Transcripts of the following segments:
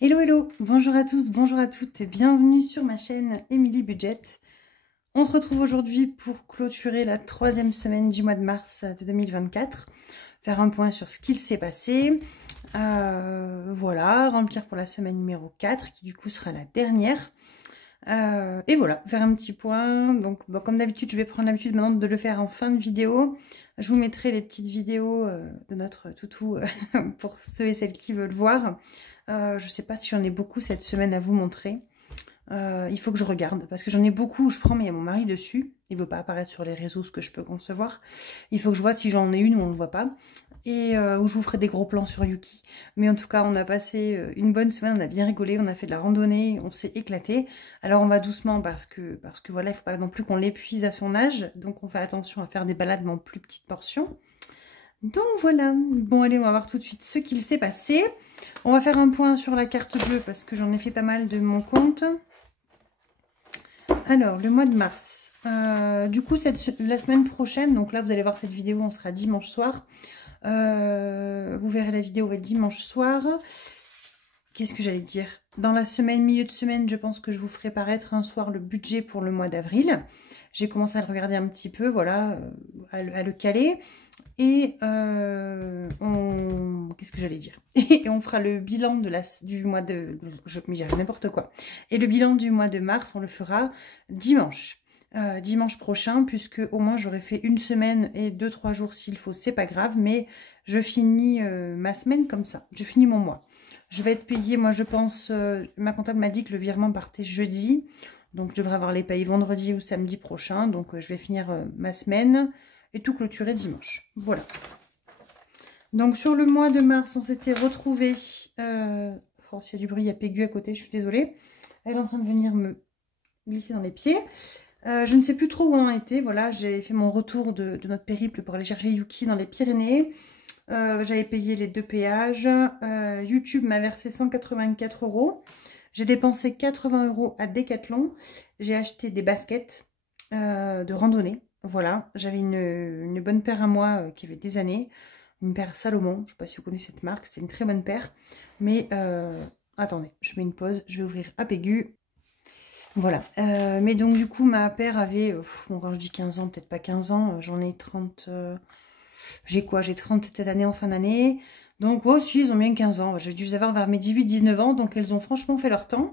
Hello hello, bonjour à tous, bonjour à toutes et bienvenue sur ma chaîne Emily Budget. On se retrouve aujourd'hui pour clôturer la troisième semaine du mois de mars de 2024. Faire un point sur ce qu'il s'est passé. Voilà, remplir pour la semaine numéro 4 qui du coup sera la dernière. Et voilà, faire un petit point. Donc bon, comme d'habitude, je vais prendre l'habitude maintenant de le faire en fin de vidéo. Je vous mettrai les petites vidéos de notre toutou pour ceux et celles qui veulent voir. Je sais pas si j'en ai beaucoup cette semaine à vous montrer. Il faut que je regarde parce que j'en ai beaucoup où je prends mais il y a mon mari dessus. Il veut pas apparaître sur les réseaux, ce que je peux concevoir. Il faut que je vois si j'en ai une où on ne le voit pas. Et où je vous ferai des gros plans sur Yuki. Mais en tout cas, on a passé une bonne semaine, on a bien rigolé, on a fait de la randonnée, on s'est éclaté. Alors on va doucement parce que voilà, il faut pas non plus qu'on l'épuise à son âge. Donc on fait attention à faire des balades mais en plus petites portions. Donc voilà, bon allez, on va voir tout de suite ce qu'il s'est passé. On va faire un point sur la carte bleue parce que j'en ai fait pas mal de mon compte. Alors, le mois de mars. Du coup, la semaine prochaine, donc là vous allez voir cette vidéo, on sera dimanche soir. Vous verrez la vidéo dimanche soir. Qu'est-ce que j'allais dire? Dans la semaine, milieu de semaine, je pense que je vous ferai paraître un soir le budget pour le mois d'avril. J'ai commencé à le regarder un petit peu, voilà, à le caler. Et qu'est-ce que j'allais dire? Et on fera le bilan du mois de... Je m'y arrive n'importe quoi. Et le bilan du mois de mars, on le fera dimanche. Dimanche prochain, puisque au moins j'aurai fait une semaine et 2-3 jours s'il faut, c'est pas grave, mais je finis ma semaine comme ça, je finis mon mois. Je vais être payée, moi je pense, ma comptable m'a dit que le virement partait jeudi, donc je devrais avoir les payes vendredi ou samedi prochain, donc je vais finir ma semaine et tout clôturer dimanche. Voilà. Donc sur le mois de mars, on s'était retrouvés, oh, s'il y a du bruit, il y a Pégu à côté, je suis désolée, elle est en train de venir me glisser dans les pieds. Je ne sais plus trop où on était. Voilà, j'ai fait mon retour de notre périple pour aller chercher Yuki dans les Pyrénées. J'avais payé les 2 péages. YouTube m'a versé 184 €. J'ai dépensé 80 € à Decathlon. J'ai acheté des baskets de randonnée. Voilà, j'avais une bonne paire à moi qui avait des années. Une paire Salomon. Je ne sais pas si vous connaissez cette marque. C'est une très bonne paire. Mais attendez, je mets une pause. Je vais ouvrir à Pégu. Voilà, mais donc du coup ma paire avait, bon, quand je dis 15 ans, peut-être pas 15 ans, j'en ai 30, j'ai quoi, j'ai 30 cette année en fin d'année, donc oh si, ils ont bien 15 ans, j'ai dû les avoir vers mes 18-19 ans, donc elles ont franchement fait leur temps.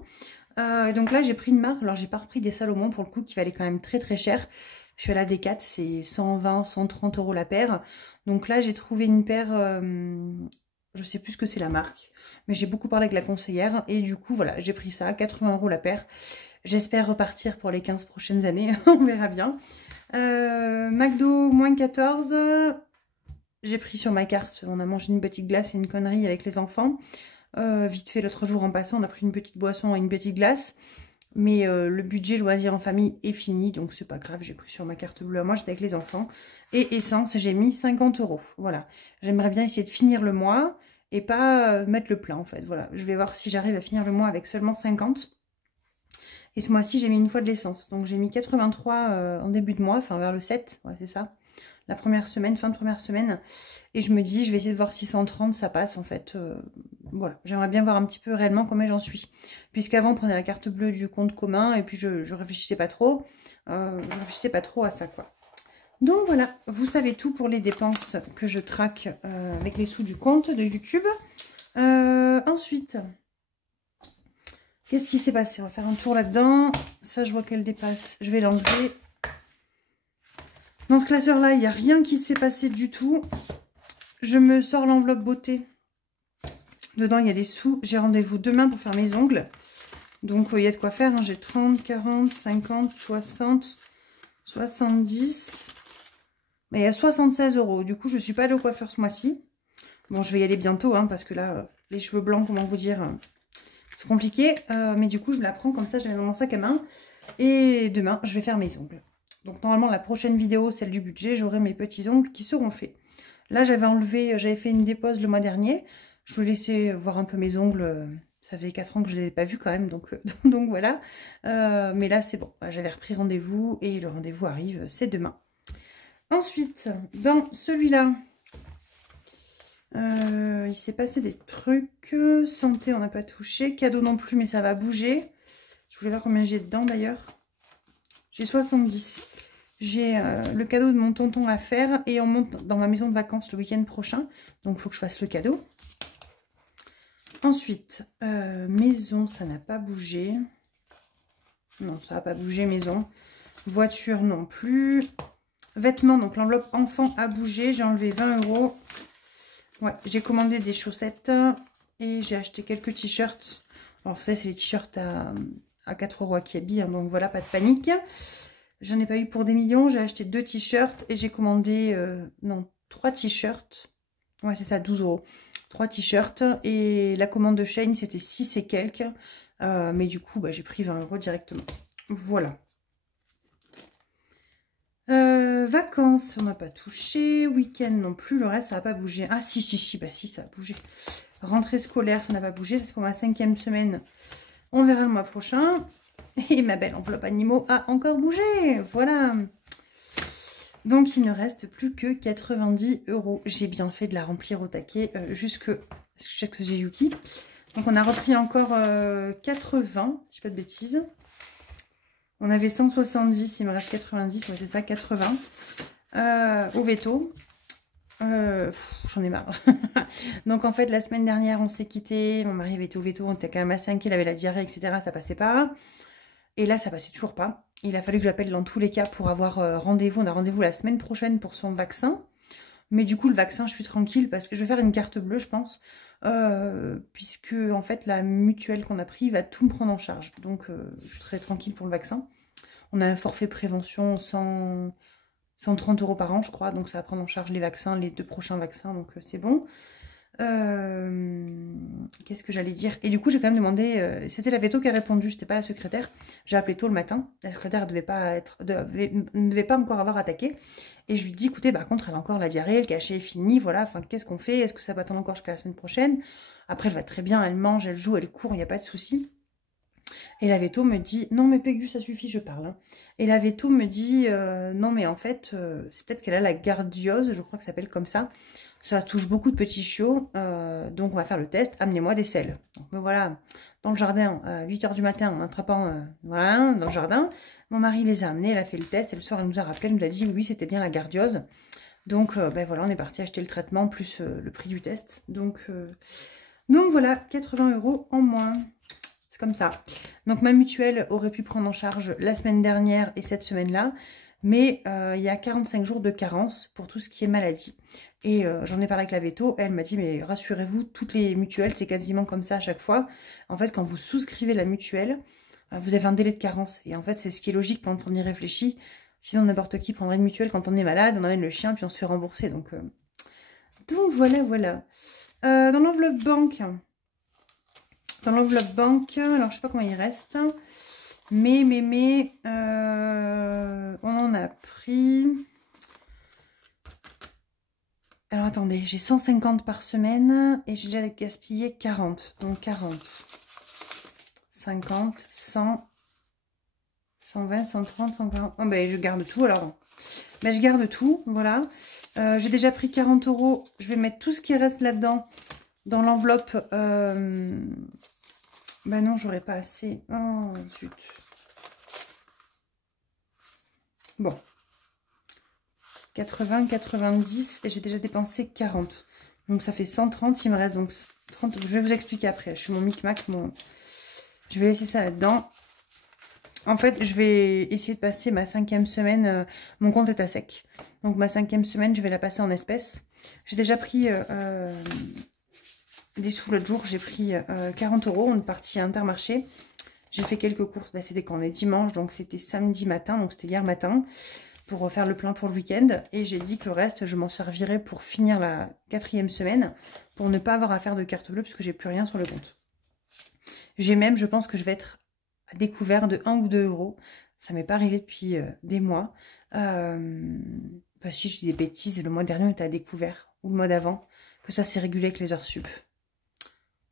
Donc là j'ai pris une marque, alors j'ai pas repris des Salomon pour le coup qui valait quand même très très cher, je suis à la Decat, c'est 120-130 € la paire, donc là j'ai trouvé une paire, je sais plus ce que c'est la marque, mais j'ai beaucoup parlé avec la conseillère, et du coup voilà, j'ai pris ça, 80 € la paire. J'espère repartir pour les 15 prochaines années, on verra bien. McDo, moins 14. J'ai pris sur ma carte, on a mangé une petite glace et une connerie avec les enfants. Vite fait, l'autre jour en passant, on a pris une petite boisson et une petite glace. Mais le budget loisirs en famille est fini, donc c'est pas grave, j'ai pris sur ma carte bleue à moi, j'étais avec les enfants. Et essence, j'ai mis 50 €. Voilà, j'aimerais bien essayer de finir le mois et pas mettre le plein en fait. Voilà, je vais voir si j'arrive à finir le mois avec seulement 50. Et ce mois-ci, j'ai mis une fois de l'essence. Donc j'ai mis 83 en début de mois, enfin vers le 7, ouais, c'est ça. La première semaine, fin de première semaine. Et je me dis, je vais essayer de voir si 130, ça passe en fait. Voilà, j'aimerais bien voir un petit peu réellement combien j'en suis. Puisqu'avant, on prenait la carte bleue du compte commun et puis je réfléchissais pas trop. Je réfléchissais pas trop à ça, quoi. Donc voilà, vous savez tout pour les dépenses que je traque avec les sous du compte de YouTube. Ensuite... Qu'est-ce qui s'est passé? On va faire un tour là-dedans. Ça, je vois qu'elle dépasse. Je vais l'enlever. Dans ce classeur-là, il n'y a rien qui s'est passé du tout. Je me sors l'enveloppe beauté. Dedans, il y a des sous. J'ai rendez-vous demain pour faire mes ongles. Donc, il y a de quoi faire. Hein. J'ai 30, 40, 50, 60, 70. Mais il y a 76 €. Du coup, je ne suis pas allée au coiffeur ce mois-ci. Bon, je vais y aller bientôt, hein, parce que là, les cheveux blancs, comment vous dire... C'est compliqué, mais du coup, je la prends comme ça, je la mets dans mon sac à main. Et demain, je vais faire mes ongles. Donc, normalement, la prochaine vidéo, celle du budget, j'aurai mes petits ongles qui seront faits. Là, j'avais fait une dépose le mois dernier. Je voulais laisser voir un peu mes ongles. Ça fait 4 ans que je ne les ai pas vus quand même, donc, donc voilà. Mais là, c'est bon. J'avais repris rendez-vous et le rendez-vous arrive, c'est demain. Ensuite, dans celui-là... Il s'est passé des trucs. Santé, on n'a pas touché. Cadeau non plus, mais ça va bouger. Je voulais voir combien j'ai dedans d'ailleurs. J'ai 70. J'ai le cadeau de mon tonton à faire. Et on monte dans ma maison de vacances le week-end prochain. Donc, il faut que je fasse le cadeau. Ensuite, maison, ça n'a pas bougé. Non, ça n'a pas bougé, maison. Voiture non plus. Vêtements, donc l'enveloppe enfant a bougé. J'ai enlevé 20 €. Ouais, j'ai commandé des chaussettes et j'ai acheté quelques t-shirts. Alors, ça, c'est les t-shirts à 4 € à Kiabi, hein, donc voilà, pas de panique. J'en ai pas eu pour des millions. J'ai acheté 2 t-shirts et j'ai commandé, non, 3 t-shirts. Ouais, c'est ça, 12 €. 3 t-shirts et la commande de Shein, c'était 6 et quelques. Mais du coup, bah, j'ai pris 20 € directement. Voilà. Vacances, on n'a pas touché. Week-end non plus, le reste, ça n'a pas bougé. Ah si, bah si, ça a bougé. Rentrée scolaire, ça n'a pas bougé. C'est pour ma 5e semaine. On verra le mois prochain. Et ma belle enveloppe animaux a encore bougé. Voilà. Donc, il ne reste plus que 90 €. J'ai bien fait de la remplir au taquet jusque... Parce que je sais que j'ai Yuki. Donc, on a repris encore 80, si je dis pas de bêtises. On avait 170, il me reste 90, ouais, c'est ça, 80. Au veto. J'en ai marre. Donc en fait, la semaine dernière, on s'est quitté. Mon mari avait été au veto, on était quand même assez inquiet, il avait la diarrhée, etc. Ça passait pas. Et là, ça passait toujours pas. Il a fallu que j'appelle dans tous les cas pour avoir rendez-vous. On a rendez-vous la semaine prochaine pour son vaccin. Mais du coup, le vaccin, je suis tranquille parce que je vais faire une carte bleue, je pense. Puisque en fait la mutuelle qu'on a pris va tout me prendre en charge, donc je serai tranquille pour le vaccin. On a un forfait prévention 130 € par an, je crois, donc ça va prendre en charge les vaccins, les 2 prochains vaccins, donc c'est bon. Qu'est-ce que j'allais dire? Et du coup, j'ai quand même demandé, c'était la veto qui a répondu, c'était pas la secrétaire. J'ai appelé tôt le matin, la secrétaire ne devait pas encore avoir attaqué. Et je lui dis, écoutez, par contre, elle a encore la diarrhée, le cachet est fini, voilà, enfin, qu'est-ce qu'on fait? Est-ce que ça va attendre encore jusqu'à la semaine prochaine? Après, elle va très bien, elle mange, elle joue, elle court, il n'y a pas de souci. Et la veto me dit, non mais Pégus, ça suffit, je parle. Hein. Et la veto me dit, non mais en fait, c'est peut-être qu'elle a la gardiose, je crois que ça s'appelle comme ça. Ça touche beaucoup de petits chiots, donc on va faire le test, amenez-moi des selles. Donc me voilà dans le jardin à 8 h du matin en attrapant, voilà, dans le jardin. Mon mari les a amenés, elle a fait le test, et le soir elle nous a rappelé, elle nous a dit oui, c'était bien la gardiose. Donc ben voilà, on est parti acheter le traitement plus le prix du test. Donc voilà, 80 € en moins. C'est comme ça. Donc ma mutuelle aurait pu prendre en charge la semaine dernière et cette semaine-là. Mais il y a 45 jours de carence pour tout ce qui est maladie. Et j'en ai parlé avec la veto, elle m'a dit, mais rassurez-vous, toutes les mutuelles, c'est quasiment comme ça à chaque fois. En fait, quand vous souscrivez la mutuelle, vous avez un délai de carence. Et en fait, c'est ce qui est logique quand on y réfléchit. Sinon, n'importe qui prendrait une mutuelle quand on est malade, on emmène le chien, puis on se fait rembourser. Donc voilà, voilà. Dans l'enveloppe banque, alors je sais pas combien il reste. Mais, on en a pris... Alors attendez, j'ai 150 par semaine et j'ai déjà gaspillé 40. Donc 40, 50, 100, 120, 130, 140. Oh ben je garde tout alors. Ben je garde tout, voilà. J'ai déjà pris 40 €. Je vais mettre tout ce qui reste là-dedans dans l'enveloppe. Ben non, j'aurais pas assez. Oh zut. Bon. 80, 90 et j'ai déjà dépensé 40. Donc ça fait 130, il me reste donc 30. Je vais vous expliquer après. Je fais mon micmac, je vais laisser ça là-dedans. En fait, je vais essayer de passer ma 5e semaine. Mon compte est à sec. Donc ma 5e semaine, je vais la passer en espèces. J'ai déjà pris des sous l'autre jour. J'ai pris 40 €. On est parti à Intermarché. J'ai fait quelques courses. Bah, c'était quand on est dimanche, donc c'était samedi matin. Donc c'était hier matin. Pour refaire le plein pour le week-end. Et j'ai dit que le reste, je m'en servirai pour finir la 4e semaine. Pour ne pas avoir à faire de carte bleue, parce que j'ai plus rien sur le compte. J'ai même, je pense que je vais être à découvert de 1 ou 2 €. Ça m'est pas arrivé depuis des mois. Bah si, je dis des bêtises. Le mois dernier, on était à découvert. Ou le mois d'avant. Que ça s'est régulé avec les heures sup.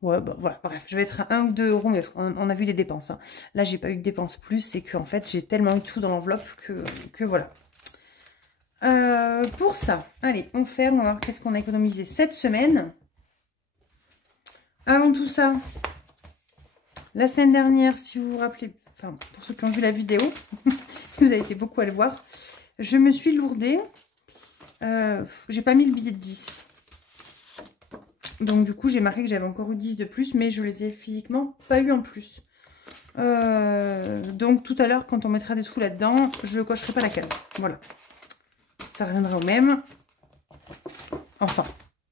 Ouais, bah voilà, bref, je vais être à 1 ou 2 €, mais on a vu des dépenses. Hein. Là, j'ai pas eu de dépenses plus, c'est qu'en fait, j'ai tellement eu tout dans l'enveloppe que voilà. Pour ça, allez, on ferme, on va voir qu'est-ce qu'on a économisé cette semaine. Avant tout ça, la semaine dernière, si vous vous rappelez, enfin, pour ceux qui ont vu la vidéo, vous avez été beaucoup à le voir, je me suis lourdée. J'ai pas mis le billet de 10. Donc du coup, j'ai marqué que j'avais encore eu 10 de plus, mais je les ai physiquement pas eu en plus. Donc tout à l'heure, quand on mettra des sous là-dedans, je cocherai pas la case. Voilà. Ça reviendra au même. Enfin,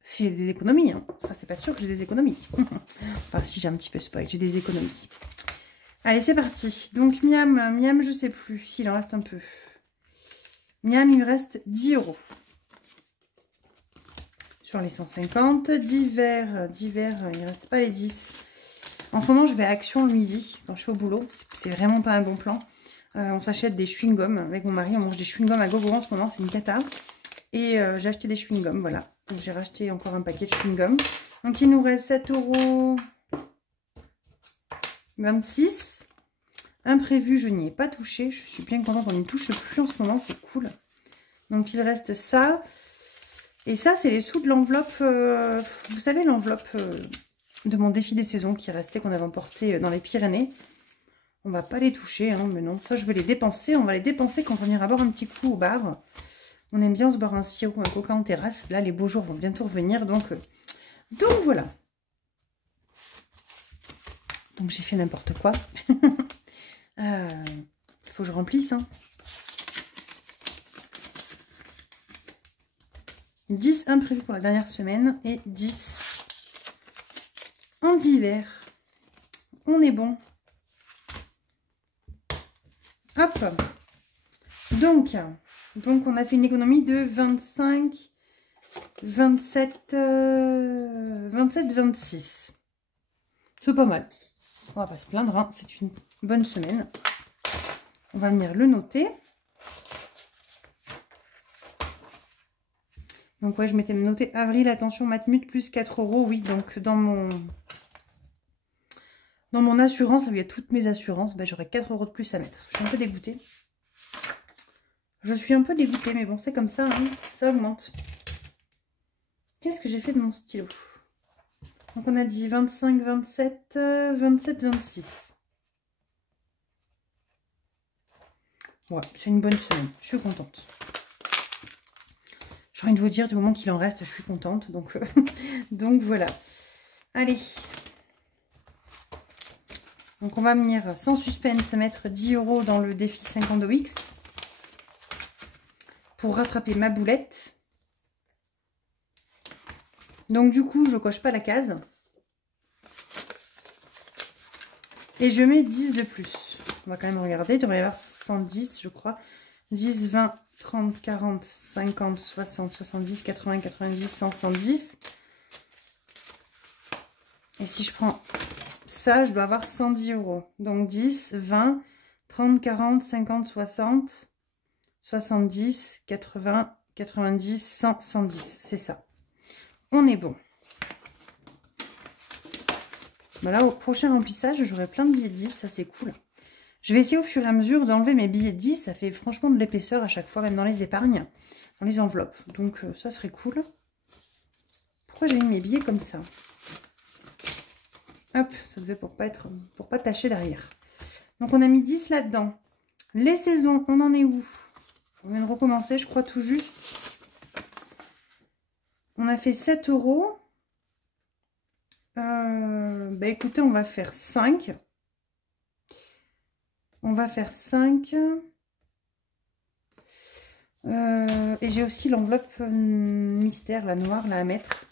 si j'ai des économies, hein. Ça c'est pas sûr que j'ai des économies. Enfin, si j'ai un petit peu spoil, j'ai des économies. Allez, c'est parti. Donc Miam, je sais plus s'il en reste un peu. Miam, il me reste 10 €. Sur les 150. Divers, il ne reste pas les 10. En ce moment, je vais à Action le midi, quand je suis au boulot. C'est vraiment pas un bon plan. On s'achète des chewing-gums. Avec mon mari, on mange des chewing-gums à gogo en ce moment, c'est une cata. Et j'ai acheté des chewing-gums, voilà. Donc j'ai racheté encore un paquet de chewing-gums. Donc il nous reste 7,26 €. Imprévu, je n'y ai pas touché. Je suis bien contente qu'on n'y touche plus en ce moment, c'est cool. Donc il reste ça. Et ça, c'est les sous de l'enveloppe, vous savez, l'enveloppe de mon défi des saisons qui restait, qu'on avait emporté dans les Pyrénées. On va pas les toucher, hein, mais non. Ça, je vais les dépenser. On va les dépenser quand on ira boire un petit coup au bar. On aime bien se boire un sirop, un coca en terrasse. Là, les beaux jours vont bientôt revenir, donc voilà. Donc, j'ai fait n'importe quoi. Faut que je remplisse, hein. 10 imprévus pour la dernière semaine et 10 en d'hiver. On est bon. Hop. Donc on a fait une économie de 25, 27, 26. C'est pas mal. On va pas se plaindre, hein. C'est une bonne semaine. On va venir le noter. Donc ouais, je m'étais noté avril, attention, Matmut, plus 4 €. Oui, donc dans mon assurance, il y a toutes mes assurances, ben, j'aurai 4 € de plus à mettre. Je suis un peu dégoûtée. Je suis un peu dégoûtée, mais bon, c'est comme ça, hein, ça augmente. Qu'est-ce que j'ai fait de mon stylo? Donc on a dit 25, 27, 27, 26. Ouais, c'est une bonne semaine, je suis contente. J'ai envie de vous dire, du moment qu'il en reste, je suis contente. Donc, donc voilà. Allez. Donc on va venir sans suspense mettre 10 € dans le défi 52X. Pour rattraper ma boulette. Donc du coup, je coche pas la case. Et je mets 10 de plus. On va quand même regarder. Il devrait y avoir 110, je crois. 10, 20, 30, 40, 50, 60, 70, 80, 90, 100, 110. Et si je prends ça, je dois avoir 110 €. Donc 10, 20, 30, 40, 50, 60, 70, 80, 90, 100, 110. C'est ça. On est bon. Voilà, au prochain remplissage, j'aurai plein de billets de 10. Ça, c'est cool. Je vais essayer au fur et à mesure d'enlever mes billets de 10. Ça fait franchement de l'épaisseur à chaque fois, même dans les épargnes, dans les enveloppes. Donc, ça serait cool. Pourquoi j'ai mis mes billets comme ça? Hop, ça devait pour pas tacher derrière. Donc, on a mis 10 là-dedans. Les saisons, on en est où? On vient de recommencer, je crois, tout juste. On a fait 7 €. Bah écoutez, on va faire 5. On va faire 5. Et j'ai aussi l'enveloppe mystère, la noire, là, à mettre.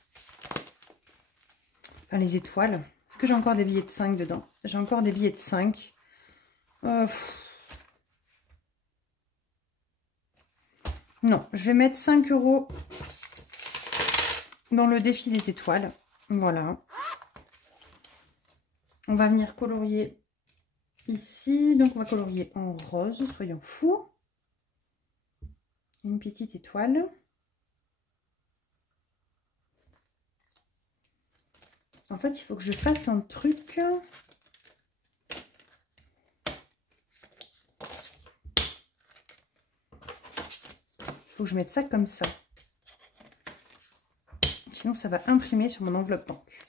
Enfin, les étoiles. Est-ce que j'ai encore des billets de 5 dedans? J'ai encore des billets de 5. Non, je vais mettre 5 € dans le défi des étoiles. Voilà. On va venir colorier ici. Donc, on va colorier en rose, soyons fous. Une petite étoile. En fait, il faut que je fasse un truc. Il faut que je mette ça comme ça. Sinon, ça va imprimer sur mon enveloppe banque.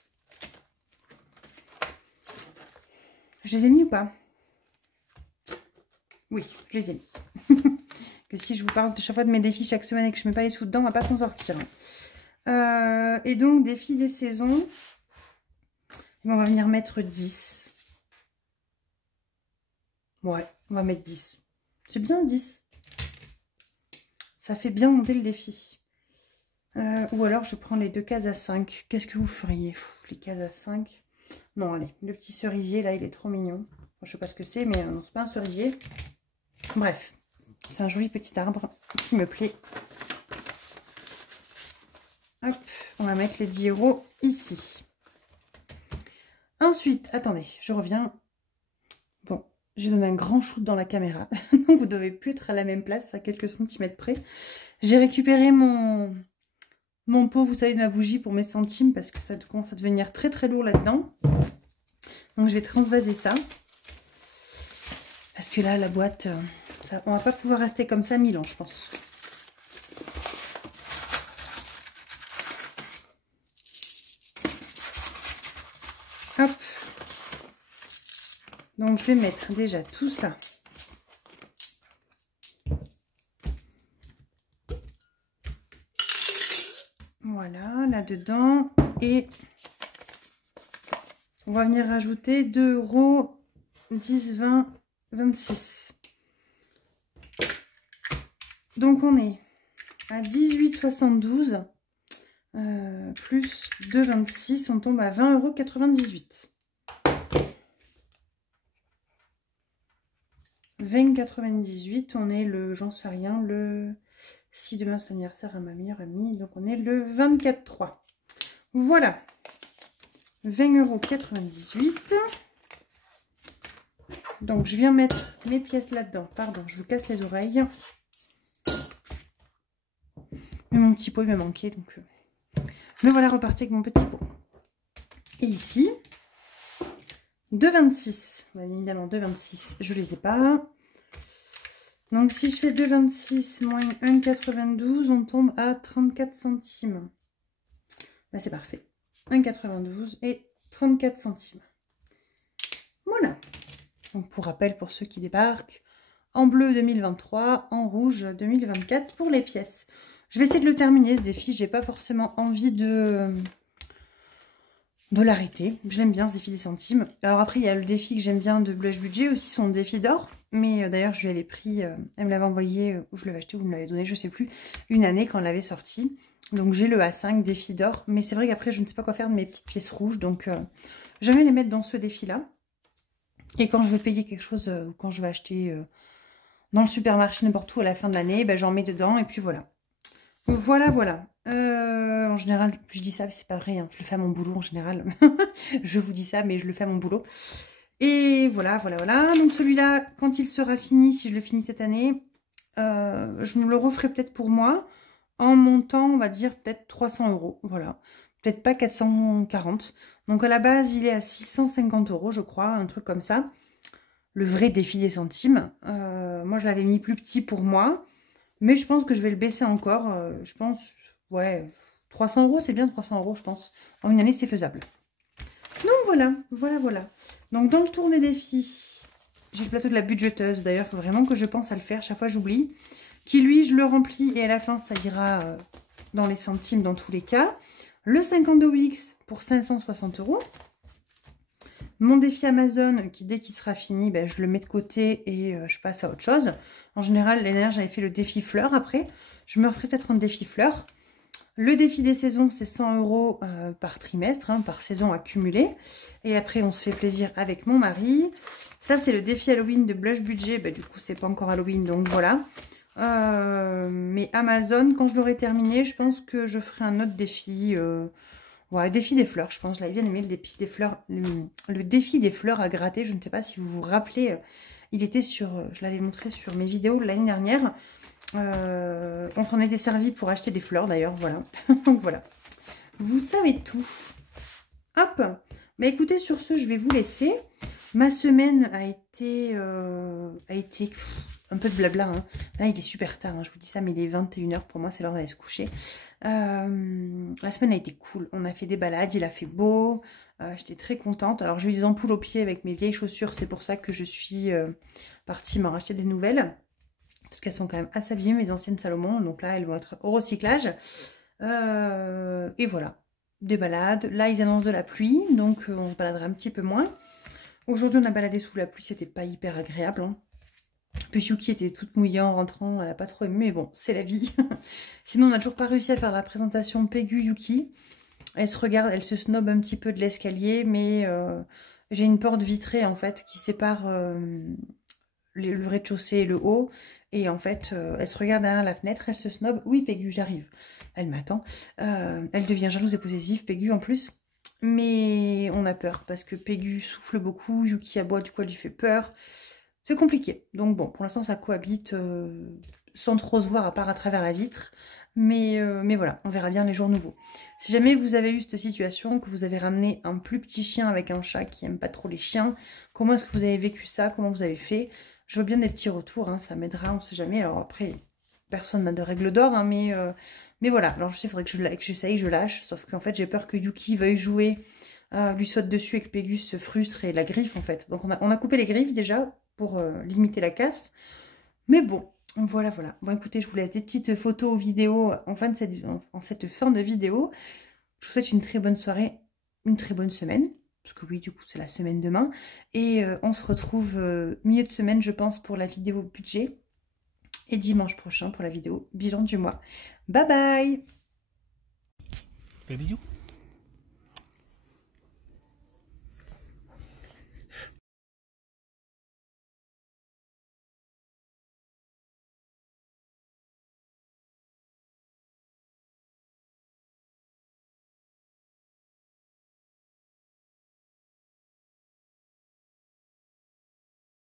Je les ai mis ou pas? Oui, je les ai mis. Que si je vous parle de chaque fois de mes défis chaque semaine et que je ne mets pas les sous dedans, on va pas s'en sortir. Et donc, défi des saisons. On va venir mettre 10. Ouais, on va mettre 10. C'est bien 10. Ça fait bien monter le défi. Ou alors, je prends les 2 cases à 5. Qu'est-ce que vous feriez? Les cases à 5. Non, allez, le petit cerisier, là, il est trop mignon. Je sais pas ce que c'est, mais non, c'est pas un cerisier. Bref, c'est un joli petit arbre qui me plaît. Hop, on va mettre les 10 € ici. Ensuite, attendez, je reviens. Bon, j'ai donné un grand shoot dans la caméra. Donc, vous devez plus être à la même place, à quelques centimètres près. J'ai récupéré mon pot, vous savez, de ma bougie pour mes centimes, parce que ça commence à devenir très très lourd là-dedans. Donc, je vais transvaser ça. Parce que là, la boîte, ça, on va pas pouvoir rester comme ça 1000 ans, je pense. Hop. Donc, je vais mettre déjà tout ça. Voilà, là-dedans. Et on va venir rajouter 2 €, 10, 20, 26. Donc, on est à 18,72 plus 2,26, on tombe à 20,98 €. 20,98, on est le, j'en sais rien, le... Si demain c'est l'anniversaire à ma meilleure amie, donc on est le 24/3. Voilà. 20,98 €. Donc je viens mettre mes pièces là-dedans. Pardon, je vous casse les oreilles. Mais mon petit pot il me manquait, donc... Me voilà reparti avec mon petit pot. Et ici, 2,26. Bien évidemment, 2,26, je les ai pas. Donc, si je fais 2,26 moins 1,92, on tombe à 34 centimes. Là, c'est parfait. 1,92 et 34 centimes. Voilà. Donc, pour rappel, pour ceux qui débarquent, en bleu 2023, en rouge 2024 pour les pièces. Je vais essayer de le terminer, ce défi. J'ai pas forcément envie de l'arrêter. Je l'aime bien, ce défi des centimes. Alors après, il y a le défi que j'aime bien de Blush Budget, aussi son défi d'or. Mais d'ailleurs, je lui ai les prix, elle me l'avait envoyé, ou je l'avais acheté, ou vous me l'avez donné, je sais plus, une année quand elle l'avait sorti. Donc j'ai le A5 défi d'or. Mais c'est vrai qu'après, je ne sais pas quoi faire de mes petites pièces rouges. Donc je vais les mettre dans ce défi-là. Et quand je vais payer quelque chose, ou quand je vais acheter dans le supermarché, n'importe où à la fin de l'année, ben, j'en mets dedans et puis voilà. Voilà, voilà. En général, je dis ça, mais c'est pas vrai, hein. Je le fais à mon boulot en général. Je vous dis ça, mais je le fais à mon boulot. Et voilà, voilà, voilà. Donc celui-là, quand il sera fini, si je le finis cette année, je me le referai peut-être pour moi. En montant, on va dire peut-être 300 €. Voilà. Peut-être pas 440. Donc à la base, il est à 650 €, je crois, un truc comme ça. Le vrai défi des centimes. Moi, je l'avais mis plus petit pour moi. Mais je pense que je vais le baisser encore. Je pense, ouais, 300 €, c'est bien 300 €, je pense. En une année, c'est faisable. Donc voilà, voilà, voilà. Donc dans le tour des défis, j'ai le plateau de la budgeteuse. D'ailleurs, il faut vraiment que je pense à le faire. Chaque fois, j'oublie. Qui, lui, je le remplis et à la fin, ça ira dans les centimes dans tous les cas. Le 52 Wix pour 560 €. Mon défi Amazon, qui dès qu'il sera fini, ben, je le mets de côté et je passe à autre chose. En général, l'année dernière, j'avais fait le défi fleurs après. Je me referai peut-être un défi fleurs. Le défi des saisons, c'est 100 € par trimestre, hein, par saison accumulée. Et après, on se fait plaisir avec mon mari. Ça, c'est le défi Halloween de Blush Budget. Ben, du coup, c'est pas encore Halloween, donc voilà. Mais Amazon, quand je l'aurai terminé, je pense que je ferai un autre défi... Ouais, défi des fleurs, je pense. Je l'avais bien aimé, le défi des fleurs. Le défi des fleurs à gratter. Je ne sais pas si vous vous rappelez. Il était sur... je l'avais montré sur mes vidéos l'année dernière. On s'en était servi pour acheter des fleurs, d'ailleurs. Voilà. Donc, voilà. Vous savez tout. Hop. Bah, écoutez, sur ce, je vais vous laisser. Ma semaine a été un peu de blabla. Hein. Là, il est super tard, hein, je vous dis ça, mais il est 21h pour moi, c'est l'heure d'aller se coucher. La semaine a été cool. On a fait des balades, il a fait beau. J'étais très contente. Alors, j'ai eu des ampoules aux pieds avec mes vieilles chaussures. C'est pour ça que je suis partie m'en racheter des nouvelles. Parce qu'elles sont quand même assez abîmées, mes anciennes Salomon. Donc là, elles vont être au recyclage. Et voilà, des balades. Là, ils annoncent de la pluie, donc on se baladera un petit peu moins. Aujourd'hui, on a baladé sous la pluie, c'était pas hyper agréable. Hein. Puis Yuki était toute mouillée en rentrant, elle a pas trop aimé, mais bon, c'est la vie. Sinon, on n'a toujours pas réussi à faire la présentation Pegu Yuki. Elle se regarde, elle se snob un petit peu de l'escalier, mais j'ai une porte vitrée en fait qui sépare le rez-de-chaussée et le haut. Et en fait, elle se regarde derrière la fenêtre, elle se snob. Oui, Pegu, j'arrive. Elle m'attend. Elle devient jalouse et possessive, Pegu en plus. Mais on a peur parce que Pegu souffle beaucoup, Yuki aboie, du coup elle lui fait peur. C'est compliqué. Donc bon, pour l'instant ça cohabite sans trop se voir à part à travers la vitre. Mais voilà, on verra bien les jours nouveaux. Si jamais vous avez eu cette situation, que vous avez ramené un plus petit chien avec un chat qui n'aime pas trop les chiens, comment est-ce que vous avez vécu ça? Comment vous avez fait? Je veux bien des petits retours, hein, ça m'aidera, on ne sait jamais. Alors après, personne n'a de règle d'or, hein, mais voilà. Alors je sais, il faudrait que j'essaye, je lâche. Sauf qu'en fait, j'ai peur que Yuki veuille jouer, lui saute dessus et que Pégus se frustre et la griffe en fait. Donc on a coupé les griffes déjà pour limiter la casse. Mais bon, voilà. Bon écoutez, je vous laisse des petites photos, vidéos en cette fin de vidéo. Je vous souhaite une très bonne soirée, une très bonne semaine. Parce que oui, du coup, c'est la semaine demain. Et on se retrouve milieu de semaine, je pense, pour la vidéo budget. Et dimanche prochain pour la vidéo bilan du mois. Bye bye! Fais bisous.